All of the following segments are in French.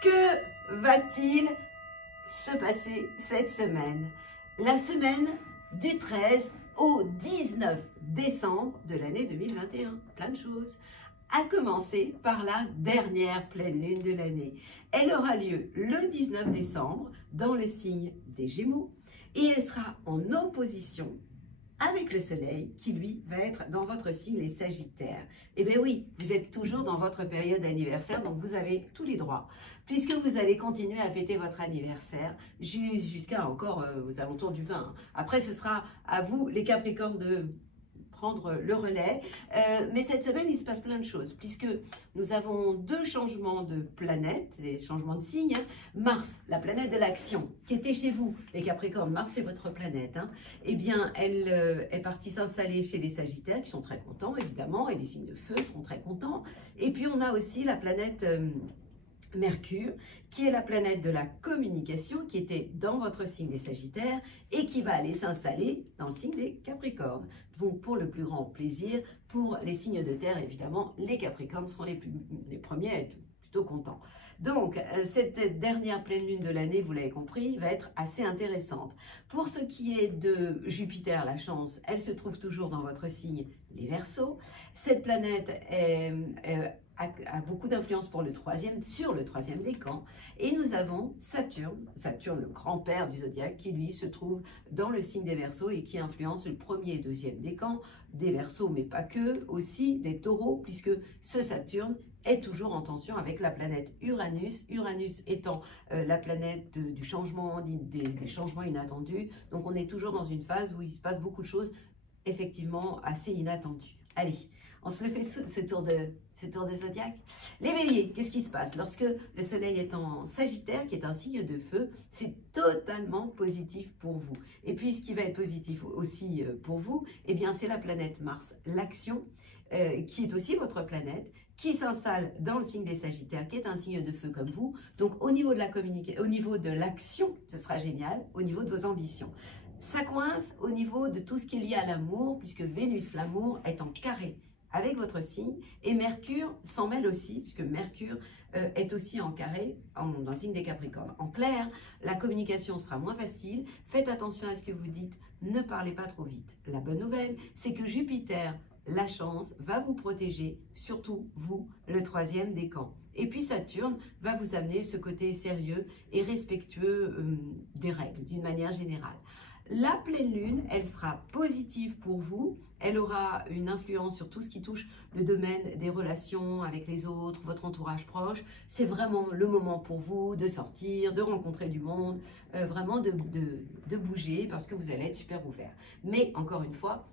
Que va-t-il se passer cette semaine? La semaine du 13 au 19 décembre de l'année 2021. Plein de choses. À commencer par la dernière pleine lune de l'année. Elle aura lieu le 19 décembre dans le signe des Gémeaux et elle sera en opposition avec le soleil qui lui va être dans votre signe les Sagittaires. Eh bien oui, vous êtes toujours dans votre période d'anniversaire, donc vous avez tous les droits, puisque vous allez continuer à fêter votre anniversaire jusqu'à encore aux alentours du 20. Après, ce sera à vous, les Capricornes, de prendre le relais. Mais cette semaine, il se passe plein de choses, puisque nous avons deux changements de planète, des changements de signes. Mars, la planète de l'action, qui était chez vous, les Capricornes, Mars c'est votre planète, hein. Eh bien, elle est partie s'installer chez les Sagittaires, qui sont très contents, évidemment, et les signes de feu seront très contents. Et puis, on a aussi la planète Mercure, qui est la planète de la communication, qui était dans votre signe des Sagittaires et qui va aller s'installer dans le signe des Capricornes. Donc, pour le plus grand plaisir, pour les signes de terre, évidemment, les Capricornes seront les premiers à être plutôt contents. Donc, cette dernière pleine lune de l'année, vous l'avez compris, va être assez intéressante. Pour ce qui est de Jupiter, la chance, elle se trouve toujours dans votre signe, les Verseaux. Cette planète a beaucoup d'influence sur le troisième décan. Et nous avons Saturne, le grand-père du zodiaque, qui lui se trouve dans le signe des Verseaux et qui influence le premier et deuxième décan des Verseaux, mais pas que, aussi des Taureaux, puisque ce Saturne est toujours en tension avec la planète Uranus, Uranus étant la planète du changement, des changements inattendus. Donc on est toujours dans une phase où il se passe beaucoup de choses effectivement assez inattendues. Allez, on se le fait ce tour de zodiaque. Les béliers, qu'est-ce qui se passe? Lorsque le soleil est en Sagittaire, qui est un signe de feu, c'est totalement positif pour vous. Et puis, ce qui va être positif aussi pour vous, eh bien, c'est la planète Mars, l'action, qui est aussi votre planète, qui s'installe dans le signe des Sagittaires, qui est un signe de feu comme vous. Donc, au niveau de la communication, au niveau de l'action, ce sera génial, au niveau de vos ambitions. Ça coince au niveau de tout ce qui est lié à l'amour, puisque Vénus, l'amour, est en carré avec votre signe, et Mercure s'en mêle aussi, puisque Mercure est aussi en carré dans le signe des Capricornes. En clair, la communication sera moins facile, faites attention à ce que vous dites, ne parlez pas trop vite. La bonne nouvelle, c'est que Jupiter, la chance, va vous protéger, surtout vous, le troisième décan. Et puis Saturne va vous amener ce côté sérieux et respectueux des règles, d'une manière générale. La pleine lune, elle sera positive pour vous, elle aura une influence sur tout ce qui touche le domaine des relations avec les autres, votre entourage proche. C'est vraiment le moment pour vous de sortir, de rencontrer du monde, vraiment de bouger parce que vous allez être super ouvert. Mais encore une fois,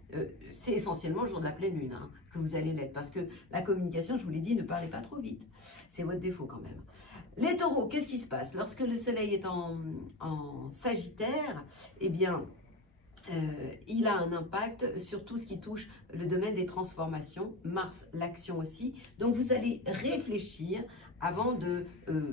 c'est essentiellement le jour de la pleine lune hein, que vous allez l'être parce que la communication, je vous l'ai dit, ne parlez pas trop vite. C'est votre défaut quand même. Les taureaux, qu'est-ce qui se passe? Lorsque le soleil est en Sagittaire, eh bien, il a un impact sur tout ce qui touche le domaine des transformations, Mars, l'action aussi. Donc, vous allez réfléchir avant de,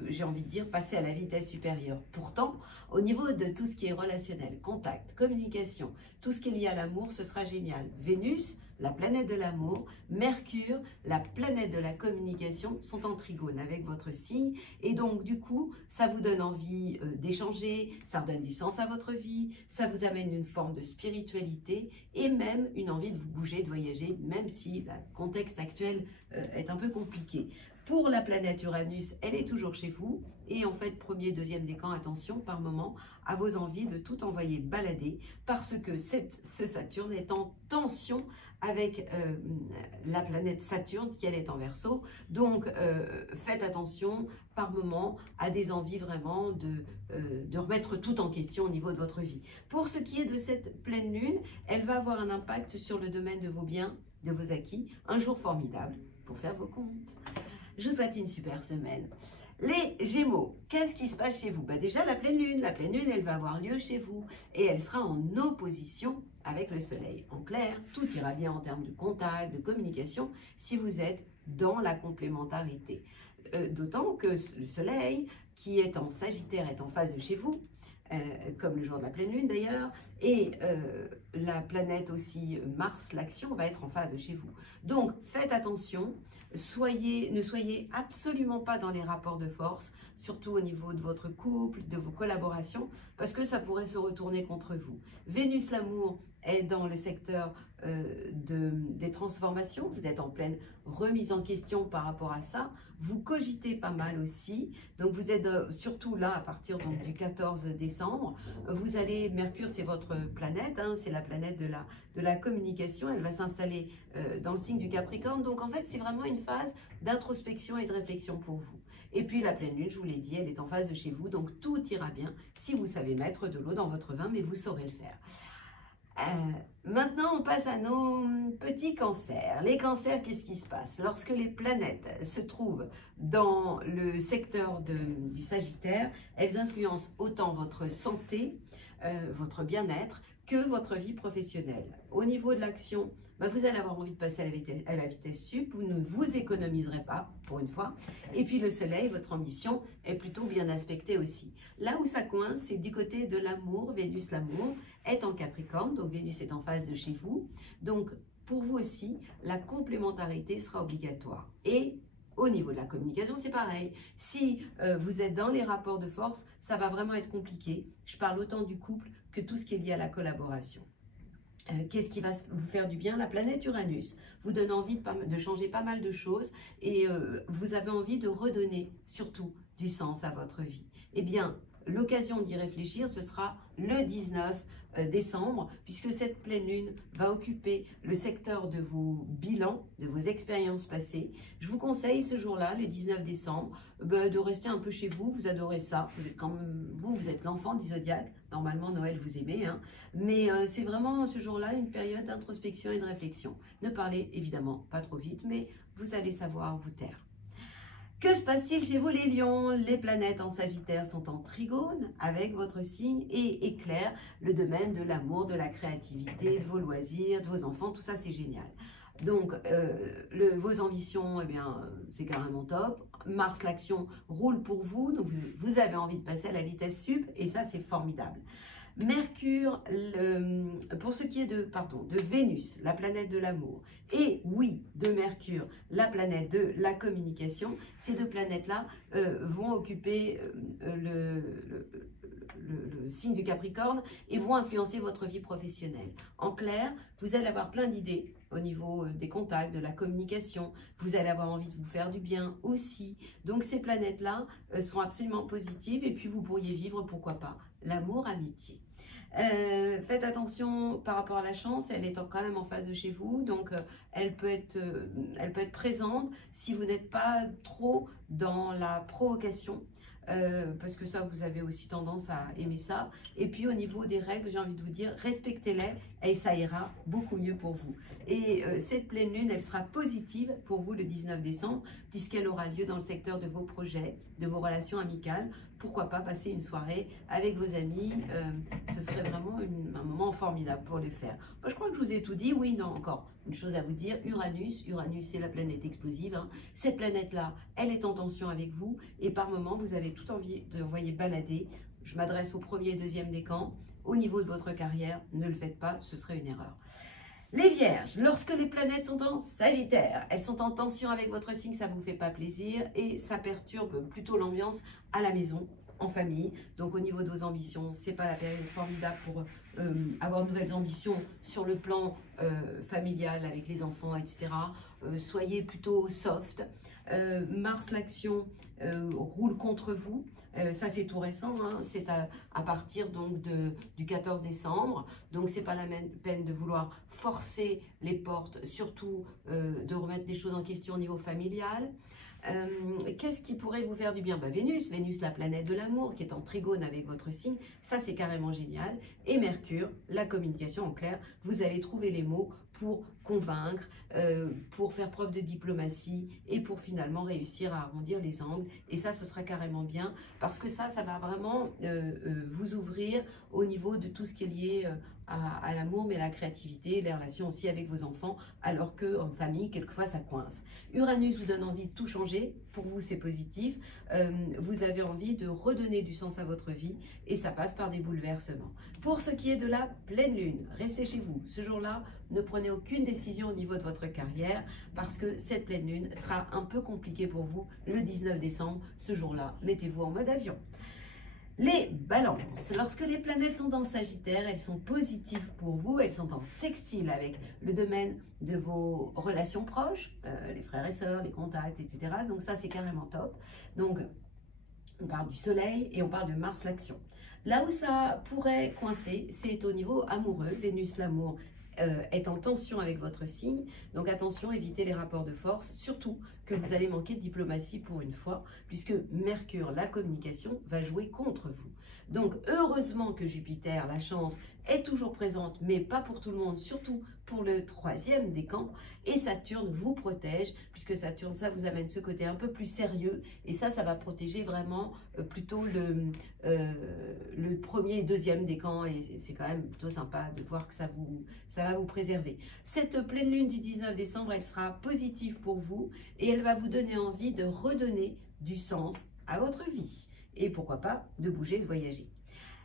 j'ai envie de dire, passer à la vitesse supérieure. Pourtant, au niveau de tout ce qui est relationnel, contact, communication, tout ce qui est lié à l'amour, ce sera génial. Vénus, la planète de l'amour, Mercure, la planète de la communication, sont en trigone avec votre signe. Et donc, du coup, ça vous donne envie d'échanger, ça redonne du sens à votre vie, ça vous amène une forme de spiritualité et même une envie de vous bouger, de voyager, même si le contexte actuel est un peu compliqué. Pour la planète Uranus, elle est toujours chez vous. Et en fait, premier, deuxième décan, attention par moment à vos envies de tout envoyer balader parce que ce Saturne est en tension avec la planète Saturne qui elle est en Verseau. Donc, faites attention par moment à des envies vraiment de remettre tout en question au niveau de votre vie. Pour ce qui est de cette pleine lune, elle va avoir un impact sur le domaine de vos biens, de vos acquis. Un jour formidable pour faire vos comptes. Je vous souhaite une super semaine. Les Gémeaux, qu'est-ce qui se passe chez vous? Déjà, la pleine lune, elle va avoir lieu chez vous et elle sera en opposition avec le soleil. En clair, tout ira bien en termes de contact, de communication, si vous êtes dans la complémentarité. D'autant que le soleil, qui est en Sagittaire, est en phase de chez vous. comme le jour de la pleine lune d'ailleurs, et la planète aussi Mars, l'action, va être en phase chez vous. Donc faites attention, ne soyez absolument pas dans les rapports de force, surtout au niveau de votre couple, de vos collaborations, parce que ça pourrait se retourner contre vous. Vénus l'amour est dans le secteur des transformations, vous êtes en pleine remise en question par rapport à ça, vous cogitez pas mal aussi, donc vous êtes surtout là à partir donc, du 14 décembre, vous allez, Mercure c'est votre planète, hein, c'est la planète de la communication, elle va s'installer dans le signe du Capricorne, donc en fait c'est vraiment une phase d'introspection et de réflexion pour vous. Et puis la pleine lune, je vous l'ai dit, elle est en phase de chez vous, donc tout ira bien si vous savez mettre de l'eau dans votre vin, mais vous saurez le faire. Maintenant, on passe à nos petits cancers. Les cancers, qu'est-ce qui se passe? Lorsque les planètes se trouvent dans le secteur du Sagittaire, elles influencent autant votre santé, votre bien-être, que votre vie professionnelle. Au niveau de l'action, vous allez avoir envie de passer à la vitesse sup, vous ne vous économiserez pas, pour une fois. Et puis le soleil, votre ambition, est plutôt bien aspectée aussi. Là où ça coince, c'est du côté de l'amour. Vénus, l'amour, est en Capricorne, donc Vénus est en phase de chez vous. Donc, pour vous aussi, la complémentarité sera obligatoire. Et au niveau de la communication, c'est pareil. Si vous êtes dans les rapports de force, ça va vraiment être compliqué. Je parle autant du couple que tout ce qui est lié à la collaboration. Qu'est-ce qui va vous faire du bien? La planète Uranus vous donne envie de changer pas mal de choses et vous avez envie de redonner surtout du sens à votre vie. Eh bien, l'occasion d'y réfléchir, ce sera le 19 décembre, puisque cette pleine lune va occuper le secteur de vos bilans, de vos expériences passées. Je vous conseille ce jour-là, le 19 décembre, de rester un peu chez vous, vous adorez ça. Vous êtes, vous êtes l'enfant du zodiaque, normalement Noël vous aimez, hein. Mais c'est vraiment ce jour-là une période d'introspection et de réflexion. Ne parlez évidemment pas trop vite, mais vous allez savoir vous taire. Que se passe-t-il chez vous les lions? Les planètes en Sagittaire sont en trigone avec votre signe et éclairent le domaine de l'amour, de la créativité, de vos loisirs, de vos enfants, tout ça c'est génial. Donc vos ambitions, eh bien c'est carrément top. Mars l'action roule pour vous, donc vous avez envie de passer à la vitesse sup et ça c'est formidable. Mercure, pour ce qui est de Vénus, la planète de l'amour, et oui, de Mercure, la planète de la communication, ces deux planètes-là vont occuper le signe du Capricorne et vont influencer votre vie professionnelle. En clair, vous allez avoir plein d'idées au niveau des contacts, de la communication, vous allez avoir envie de vous faire du bien aussi. Donc ces planètes-là sont absolument positives et puis vous pourriez vivre, pourquoi pas, l'amour, amitié. Faites attention par rapport à la chance, elle est quand même en face de chez vous, donc elle peut être présente si vous n'êtes pas trop dans la provocation. Parce que ça, vous avez aussi tendance à aimer ça. Et puis au niveau des règles, j'ai envie de vous dire, respectez-les et ça ira beaucoup mieux pour vous. Et cette pleine lune, elle sera positive pour vous le 19 décembre, puisqu'elle aura lieu dans le secteur de vos projets, de vos relations amicales. Pourquoi pas passer une soirée avec vos amis, ce serait vraiment un moment formidable pour le faire. Moi, je crois que je vous ai tout dit. Oui, non, encore une chose à vous dire, Uranus c'est la planète explosive, hein. Cette planète-là, elle est en tension avec vous et par moments, vous avez tout envie de l'envoyer balader. Je m'adresse au premier et deuxième décan. Au niveau de votre carrière, ne le faites pas, ce serait une erreur. Les Vierges, lorsque les planètes sont en Sagittaire, elles sont en tension avec votre signe, ça ne vous fait pas plaisir et ça perturbe plutôt l'ambiance à la maison, en famille. Donc au niveau de vos ambitions, c'est pas la période formidable pour avoir de nouvelles ambitions sur le plan familial avec les enfants, etc. Soyez plutôt soft. Mars l'action roule contre vous. Ça c'est tout récent, hein. C'est à partir donc du 14 décembre. Donc c'est pas la même peine de vouloir forcer les portes, surtout de remettre des choses en question au niveau familial. Qu'est-ce qui pourrait vous faire du bien? Vénus, la planète de l'amour qui est en trigone avec votre signe, ça c'est carrément génial. Et Mercure, la communication en clair, vous allez trouver les mots pour convaincre, pour faire preuve de diplomatie et pour finalement réussir à arrondir les angles. Et ça, ce sera carrément bien parce que ça va vraiment vous ouvrir au niveau de tout ce qui est lié à l'amour, mais la créativité, les relations aussi avec vos enfants, alors qu'en famille, quelquefois, ça coince. Uranus vous donne envie de tout changer. Pour vous, c'est positif. Vous avez envie de redonner du sens à votre vie et ça passe par des bouleversements. Pour ce qui est de la pleine lune, restez chez vous. Ce jour-là, ne prenez aucune décision au niveau de votre carrière parce que cette pleine lune sera un peu compliquée pour vous le 19 décembre. Ce jour-là, mettez-vous en mode avion. Les balances, lorsque les planètes sont en Sagittaire, elles sont positives pour vous, elles sont en sextile avec le domaine de vos relations proches, les frères et sœurs, les contacts, etc. Donc ça, c'est carrément top. Donc, on parle du soleil et on parle de Mars, l'action. Là où ça pourrait coincer, c'est au niveau amoureux. Vénus, l'amour, est en tension avec votre signe. Donc attention, évitez les rapports de force, surtout que vous allez manquer de diplomatie pour une fois, puisque Mercure, la communication, va jouer contre vous. Donc heureusement que Jupiter, la chance, est toujours présente, mais pas pour tout le monde, surtout pour le 3e décan. Et Saturne vous protège, puisque Saturne, ça vous amène ce côté un peu plus sérieux. Et ça va protéger vraiment plutôt le 1er et 2e décan. Et c'est quand même plutôt sympa de voir que ça va vous préserver. Cette pleine lune du 19 décembre, elle sera positive pour vous et elle va vous donner envie de redonner du sens à votre vie. Et pourquoi pas de bouger, de voyager.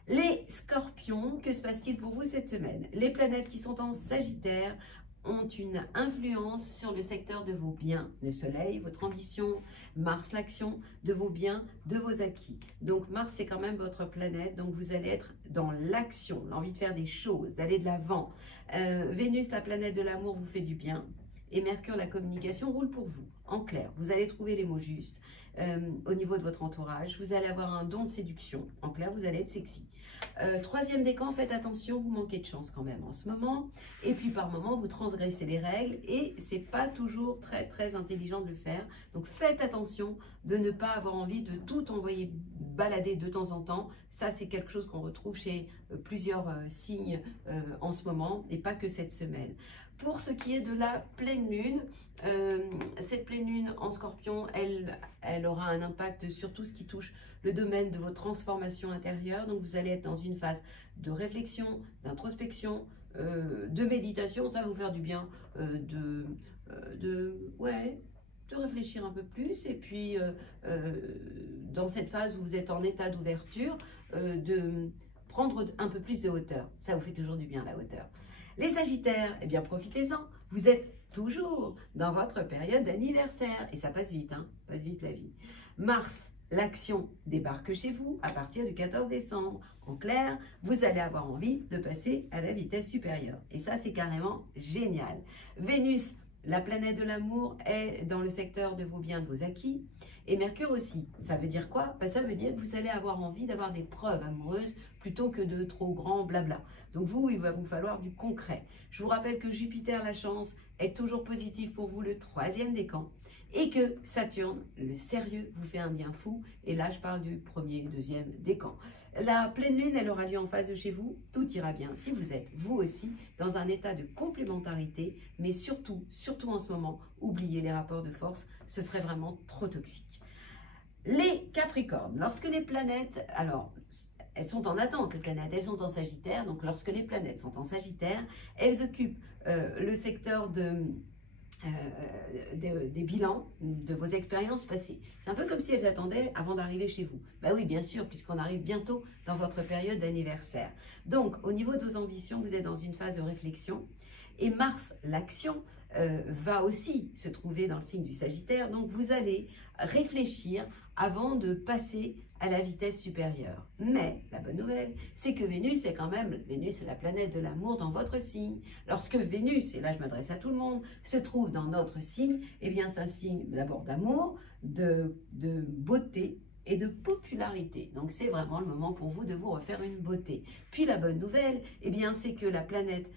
Les scorpions, que se passe-t-il pour vous cette semaine? Les planètes qui sont en Sagittaire ont une influence sur le secteur de vos biens. Le soleil, votre ambition, Mars, l'action, de vos biens, de vos acquis. Donc Mars, c'est quand même votre planète, donc vous allez être dans l'action, l'envie de faire des choses, d'aller de l'avant. Vénus, la planète de l'amour, vous fait du bien. Et Mercure, la communication, roule pour vous. En clair, vous allez trouver les mots justes au niveau de votre entourage. Vous allez avoir un don de séduction. En clair, vous allez être sexy. 3e décan, faites attention, vous manquez de chance quand même en ce moment. Et puis par moment, vous transgressez les règles et c'est pas toujours très intelligent de le faire. Donc faites attention de ne pas avoir envie de tout envoyer balader de temps en temps. Ça, c'est quelque chose qu'on retrouve chez plusieurs signes en ce moment et pas que cette semaine. Pour ce qui est de la pleine lune, cette pleine lune en Scorpion, elle aura un impact sur tout ce qui touche le domaine de vos transformations intérieures. Donc vous allez être dans une phase de réflexion, d'introspection, de méditation. Ça va vous faire du bien de réfléchir un peu plus. Et puis dans cette phase où vous êtes en état d'ouverture, de prendre un peu plus de hauteur. Ça vous fait toujours du bien la hauteur. Les Sagittaires, eh bien profitez-en, vous êtes toujours dans votre période d'anniversaire et ça passe vite, hein, passe vite la vie. Mars, l'action débarque chez vous à partir du 14 décembre. En clair, vous allez avoir envie de passer à la vitesse supérieure et ça c'est carrément génial. Vénus, la planète de l'amour, est dans le secteur de vos biens, de vos acquis. Et Mercure aussi. Ça veut dire quoi? Ça veut dire que vous allez avoir envie d'avoir des preuves amoureuses plutôt que de trop grand blabla. Donc vous, il va vous falloir du concret. Je vous rappelle que Jupiter, la chance, est toujours positif pour vous le 3e décan. Et que Saturne, le sérieux, vous fait un bien fou. Et là, je parle du 1er et 2e décan. La pleine lune, elle aura lieu en face de chez vous. Tout ira bien si vous êtes, vous aussi, dans un état de complémentarité. Mais surtout en ce moment, oubliez les rapports de force. Ce serait vraiment trop toxique. Les Capricornes, lorsque les planètes, alors elles sont en attente, les planètes, elles sont en Sagittaire, donc lorsque les planètes sont en Sagittaire, elles occupent le secteur des bilans, de vos expériences passées. C'est un peu comme si elles attendaient avant d'arriver chez vous. Bah oui, bien sûr, puisqu'on arrive bientôt dans votre période d'anniversaire. Donc, au niveau de vos ambitions, vous êtes dans une phase de réflexion. Et Mars, l'action, va aussi se trouver dans le signe du Sagittaire. Donc, vous allez réfléchir avant de passer à la vitesse supérieure. Mais la bonne nouvelle, c'est que Vénus est quand même, Vénus est la planète de l'amour dans votre signe. Lorsque Vénus, et là je m'adresse à tout le monde, se trouve dans notre signe, eh bien c'est un signe d'abord d'amour, de beauté et de popularité. Donc c'est vraiment le moment pour vous de vous refaire une beauté. Puis la bonne nouvelle, eh bien c'est que la planète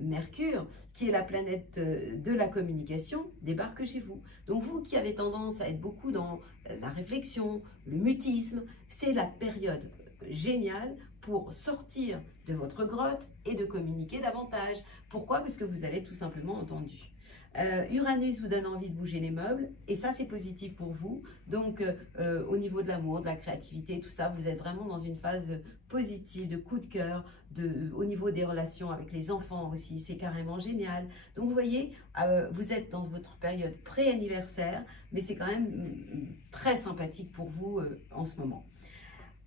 Mercure, qui est la planète de la communication, débarque chez vous. Donc vous qui avez tendance à être beaucoup dans la réflexion, le mutisme, c'est la période géniale pour sortir de votre grotte et de communiquer davantage. Pourquoi? Parce que vous allez tout simplement entendu. Uranus vous donne envie de bouger les meubles et ça c'est positif pour vous. Donc au niveau de l'amour, de la créativité, tout ça, vous êtes vraiment dans une phase positive, de coup de cœur, au niveau des relations avec les enfants aussi, c'est carrément génial. Donc vous voyez, vous êtes dans votre période pré-anniversaire, mais c'est quand même très sympathique pour vous en ce moment.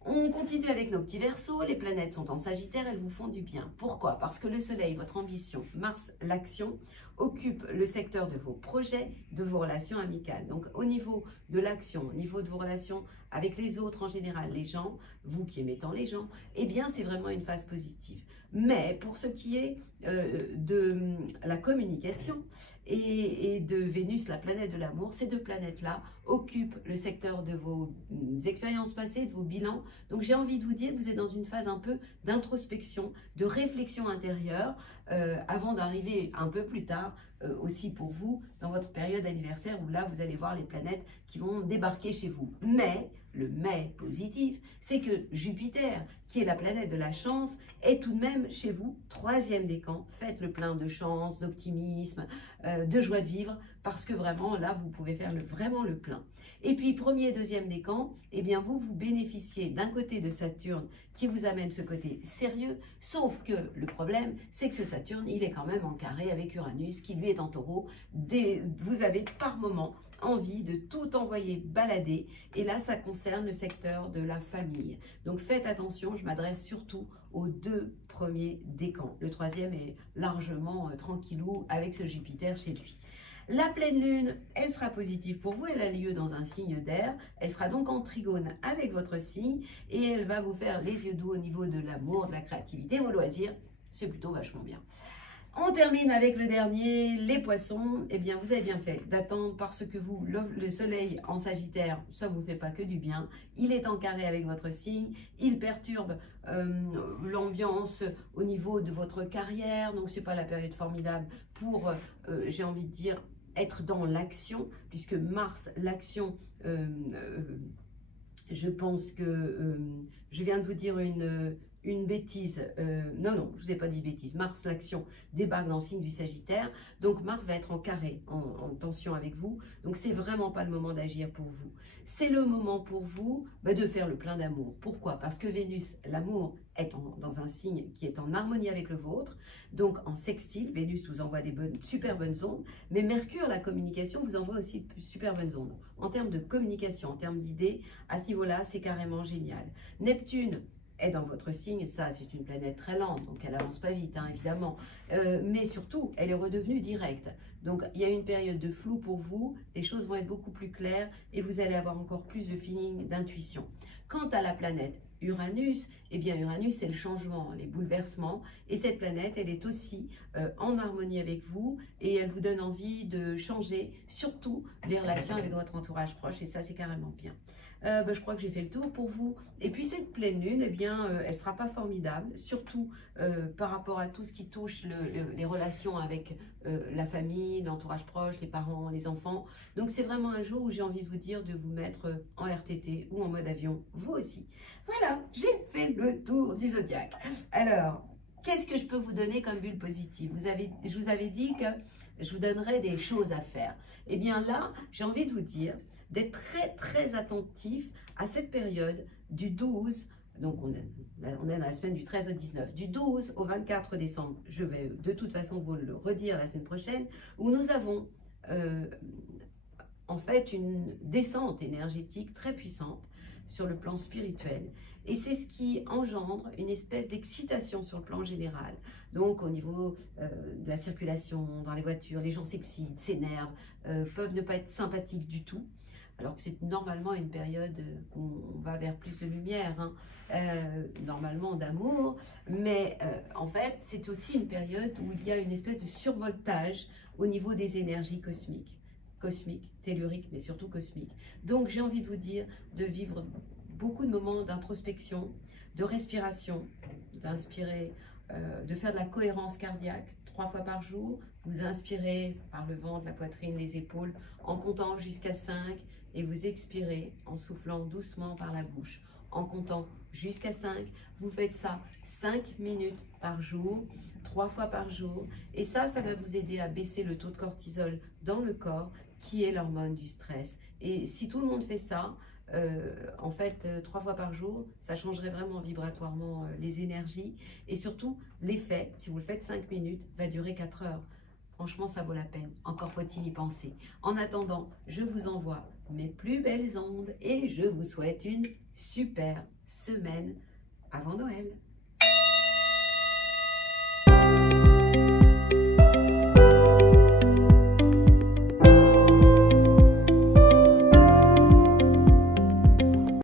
On continue avec nos petits Verseaux, les planètes sont en Sagittaire, elles vous font du bien. Pourquoi? Parce que le Soleil, votre ambition, Mars, l'action, occupe le secteur de vos projets, de vos relations amicales. Donc au niveau de l'action, au niveau de vos relations avec les autres en général, les gens, vous qui aimez tant les gens, eh bien c'est vraiment une phase positive. Mais pour ce qui est de la communication et de Vénus, la planète de l'amour, ces deux planètes-là occupent le secteur de vos expériences passées, de vos bilans. Donc j'ai envie de vous dire que vous êtes dans une phase un peu d'introspection, de réflexion intérieure, avant d'arriver un peu plus tard aussi pour vous dans votre période anniversaire où là vous allez voir les planètes qui vont débarquer chez vous. Mais le mais positif, c'est que Jupiter, qui est la planète de la chance, est tout de même chez vous, 3e décan. Faites le plein de chance, d'optimisme, de joie de vivre, parce que vraiment, là, vous pouvez faire vraiment le plein. Et puis, 1er et 2e décan, eh bien, vous bénéficiez d'un côté de Saturne qui vous amène ce côté sérieux, sauf que le problème, c'est que ce Saturne, il est quand même en carré avec Uranus, qui lui est en taureau. Vous avez par moment envie de tout envoyer balader, et là, ça concerne le secteur de la famille. Donc, faites attention, je m'adresse surtout aux 2 premiers décans. Le 3e est largement tranquillou avec ce Jupiter chez lui. La pleine lune, elle sera positive pour vous, elle a lieu dans un signe d'air, elle sera donc en trigone avec votre signe et elle va vous faire les yeux doux au niveau de l'amour, de la créativité, vos loisirs, c'est plutôt vachement bien. On termine avec le dernier, les poissons. Eh bien, vous avez bien fait d'attendre parce que vous, le soleil en Sagittaire, ça ne vous fait pas que du bien. Il est en carré avec votre signe, il perturbe l'ambiance au niveau de votre carrière. Donc, ce n'est pas la période formidable pour, j'ai envie de dire, être dans l'action, puisque Mars, l'action, je pense que je viens de vous dire une bêtise, non, je ne vous ai pas dit bêtise, Mars, l'action, débarque dans le signe du Sagittaire, donc Mars va être en carré, en tension avec vous, donc c'est vraiment pas le moment d'agir pour vous. C'est le moment pour vous de faire le plein d'amour. Pourquoi? Parce que Vénus, l'amour, est dans un signe qui est en harmonie avec le vôtre, donc en sextile, Vénus vous envoie des super bonnes ondes, mais Mercure, la communication, vous envoie aussi de super bonnes ondes. En termes de communication, en termes d'idées, à ce niveau-là, c'est carrément génial. Neptune est dans votre signe, ça c'est une planète très lente, donc elle avance pas vite, hein, évidemment, mais surtout, elle est redevenue directe. Donc il y a une période de flou pour vous, les choses vont être beaucoup plus claires et vous allez avoir encore plus de feeling, d'intuition. Quant à la planète Uranus, eh bien Uranus c'est le changement, les bouleversements, et cette planète elle est aussi en harmonie avec vous et elle vous donne envie de changer, surtout les relations avec votre entourage proche, et ça c'est carrément bien. Je crois que j'ai fait le tour pour vous. Et puis cette pleine lune, eh bien, elle ne sera pas formidable, surtout par rapport à tout ce qui touche les relations avec la famille, l'entourage proche, les parents, les enfants. Donc c'est vraiment un jour où j'ai envie de vous dire de vous mettre en RTT ou en mode avion, vous aussi. Voilà, j'ai fait le tour du zodiaque. Alors, qu'est-ce que je peux vous donner comme bulle positive? Je vous avais dit que je vous donnerais des choses à faire. Eh bien là, j'ai envie de vous dire d'être très très attentif à cette période du 12, donc on est dans la semaine du 13 au 19, du 12 au 24 décembre, je vais de toute façon vous le redire la semaine prochaine, où nous avons en fait une descente énergétique très puissante sur le plan spirituel. Et c'est ce qui engendre une espèce d'excitation sur le plan général. Donc au niveau de la circulation, dans les voitures, les gens s'excitent, s'énervent, peuvent ne pas être sympathiques du tout. Alors que c'est normalement une période où on va vers plus de lumière, hein, normalement d'amour, mais en fait c'est aussi une période où il y a une espèce de survoltage au niveau des énergies cosmiques, telluriques, mais surtout cosmiques. Donc j'ai envie de vous dire de vivre beaucoup de moments d'introspection, de respiration, d'inspirer, de faire de la cohérence cardiaque 3 fois par jour. Vous inspirez par le ventre, la poitrine, les épaules, en comptant jusqu'à 5, et vous expirez en soufflant doucement par la bouche. en comptant jusqu'à 5. Vous faites ça 5 minutes par jour, 3 fois par jour. Et ça va vous aider à baisser le taux de cortisol dans le corps, qui est l'hormone du stress. Et si tout le monde fait ça, en fait, 3 fois par jour, ça changerait vraiment vibratoirement les énergies. Et surtout, l'effet, si vous le faites 5 minutes, va durer 4 heures. Franchement, ça vaut la peine. Encore faut-il y penser. En attendant, je vous envoie mes plus belles ondes et je vous souhaite une super semaine avant Noël.